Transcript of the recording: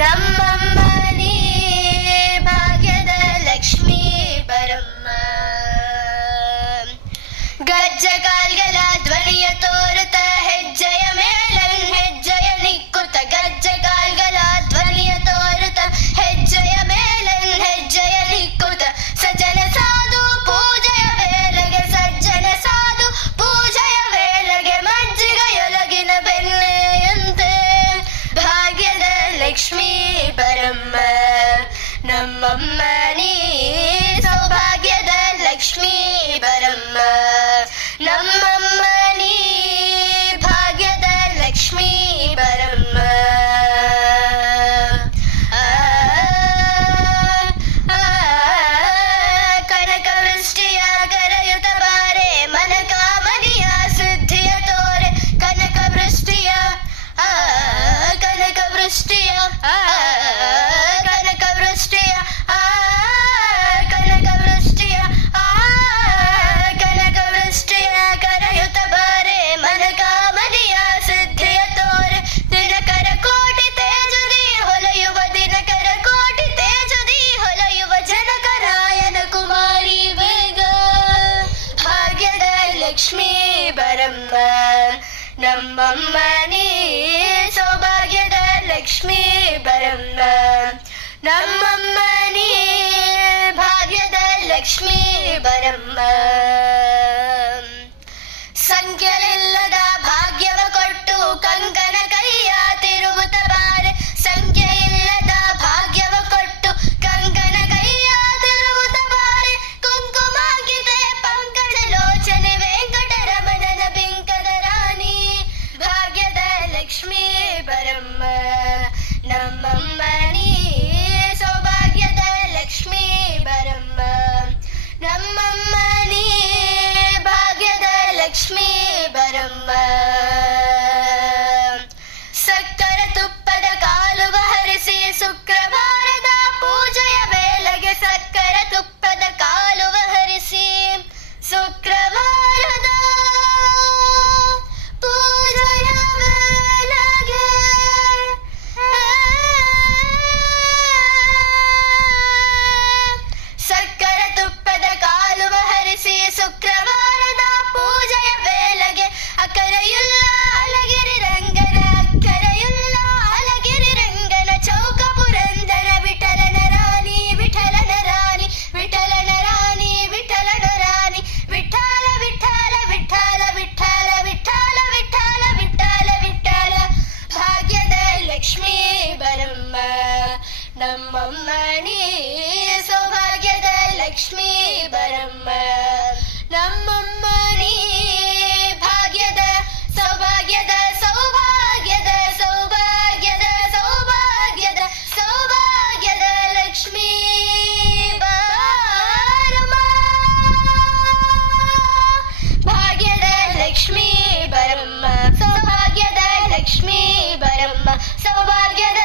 ನಮ್ಮಮ್ಮ ನೀ ಭಾಗ್ಯದ ಲಕ್ಷ್ಮೀ ಬರಮ್ಮ. ಗಜ್ಜೆಗಾಲ್ಗಳ ಧ್ವನಿಯ ತೋರುತ್ತ ಹೆಜ್ಜೆಯ ಮೇಲನ್ ಹೆಜ್ಜೆಯ ನಿಕ್ಕುತ್ತ, ಗಜ್ಜೆಗಾಲ್ಗಳ ಧ್ವನಿಯ ತೋರುತ್ತ ಹೆಜ್ಜೆಯ ಮೇಲನ್ ಹೆಜ್ಜೆಯ ನಿಕ್ಕುತ್ತ, ಸಜ್ಜನ ಸಾಧು ಪೂಜೆಯ ವೇಳೆಗೆ ಸಜ್ಜನ ಸಾಧು ಪೂಜೆಯ ವೇಳೆಗೆ ಮಜ್ಜಿಗೆಯೊಳಗಿನ ಬೆಣ್ಣೆಯಂತೆ ಭಾಗ್ಯದ ಲಕ್ಷ್ಮೀ ಬರಮ್ಮ. ನಮ್ಮಮ್ಮ ನೀ ಸೌಭಾಗ್ಯದ ಲಕ್ಷ್ಮೀ ಬರಮ್ಮ. ನಮ್ಮಮ್ಮ ನೀ ಭಾಗ್ಯದ ಲಕ್ಷ್ಮೀ ಬರಮ್ಮ. ಕನಕ ವೃಷ್ಟಿಯ ಕರೆಯುತ್ತ ಬಾರೆ ಮನ ಕಾಮನಿಯ ಸಿದ್ಧಿಯ ತೋರೆ. ಕನಕ ವೃಷ್ಟಿಯ ಕನಕ ವೃಷ್ಟಿಯ ಕನಕ ವೃಷ್ಟಿಯ ಕನಕ ವೃಷ್ಟಿಯ ಕನಕ ವೃಷ್ಟಿಯ ಕರೆಯುತ್ತ ಬಾರೆ ಮನ ಕಾಮನಿಯ ಸಿದ್ಧಿಯ ತೋರೆ. ದಿನಕರ ಕೋಟಿ ತೇಜದಿ ಹೊಲೆಯುವ ದಿನಕರ ಕೋಟಿ ತೇಜದಿ ಹೊಲೆಯುವ ಜನಕರಾಯನ ಕುಮಾರಿ ಬೇಗ ಭಾಗ್ಯದ ಲಕ್ಷ್ಮೀ ಬರಮ್ಮ. ನಮ್ಮಮ್ಮ ನೀ ಸೌಭಾಗ್ಯದ ಲಕ್ಷ್ಮೀ ಬರಮ್ಮ. ನಮ್ಮಮ್ಮ ನೀ ಭಾಗ್ಯದ ಲಕ್ಷ್ಮೀ ಬರಮ್ಮ. ಸಂಖ್ಯೆಯಿಲ್ಲದ ಭಾಗ್ಯವ ಕೊಟ್ಟು ಕಂಕಣ ಕೈಯ ತಿರುಗುತ್ತ ಬಾರೆ. ಸಂಖ್ಯೆಯಿಲ್ಲದ ಭಾಗ್ಯವ ಕೊಟ್ಟು ಕಂಕಣ ಕೈಯ ತಿರುಗುತ್ತ ಬಾರೆ. ಕುಂಕುಮಾಂಕಿತೆ ಪಂಕಜ ಲೋಚನೆ ವೆಂಕಟರಮಣನ ಬಿಂಕದ ರಾಣಿ ಭಾಗ್ಯದ ಲಕ್ಷ್ಮೀ ಬರಮ್ಮ. ನಮ್ಮಮ್ಮ ನೀ ಸೌಭಾಗ್ಯದ ಲಕ್ಷ್ಮೀ ಬರಮ್ಮ. ನಮ್ಮಮ್ಮ ನೀ ಭಾಗ್ಯದ ಲಕ್ಷ್ಮೀ ಬರಮ್ಮ. ಸಕ್ಕರ ತುಪ್ಪದ ಕಾಲುವ ಹರಿಸಿ ಶುಕ್ರವಾರದ ಪೂಜೆಯ ವೇಳೆಗೆ ಸಕ್ಕರ ತುಪ್ಪದ ಕಾಲುವ ಹರಿಸಿ ಶುಕ್ರವಾರದ ಪೂಜೆಯ ವೇಳೆಗೆ ಸಕ್ಕರ ತುಪ್ಪದ ಕಾಲುವ ಹರಿಸಿ ಶುಕ್ರವಾರದ ಪೂಜೆಯ ವೇಳೆಗೆ ಅಕರೆಯುಲ್ಲ ಅಲಗಿರಿ ರಂಗನ ಅಕ್ಕರೆಯುಲ್ಲ ಅಲಗಿರಿ ರಂಗನ ಚೌಕ ಪುರಂದರ ವಿಠಲನ ರಾಣಿ ವಿಠಲನ ರಾಣಿ ವಿಠಲನ ರಾಣಿ ವಿಠಲನ ರಾಣಿ. ವಿಠಲ ವಿಠಲ ವಿಠಲ ವಿಠಲ ವಿಠಲ ವಿಠಲ ವಿಠಲ ವಿಠಲ ಭಾಗ್ಯದ ಲಕ್ಷ್ಮೀ ಬರಮ್ಮ. ನಮ್ಮಮ್ಮ ನೀ ಸೌಭಾಗ್ಯದ ಲಕ್ಷ್ಮೀ ಬರಮ್ಮ. ನಮ್ಮಮ್ಮ ನೀ ಭಾಗ್ಯದ ಸೌಭಾಗ್ಯದ ಸೌಭಾಗ್ಯದ ಸೌಭಾಗ್ಯದ ಸೌಭಾಗ್ಯದ ಸೌಭಾಗ್ಯದ ಲಕ್ಷ್ಮೀ ಬರಮ್ಮ. ಭಾಗ್ಯದ ಲಕ್ಷ್ಮೀ ಬರಮ್ಮ. ಸೌಭಾಗ್ಯದ ಲಕ್ಷ್ಮೀ ಬರಮ್ಮ. ಸೌಭಾಗ್ಯದ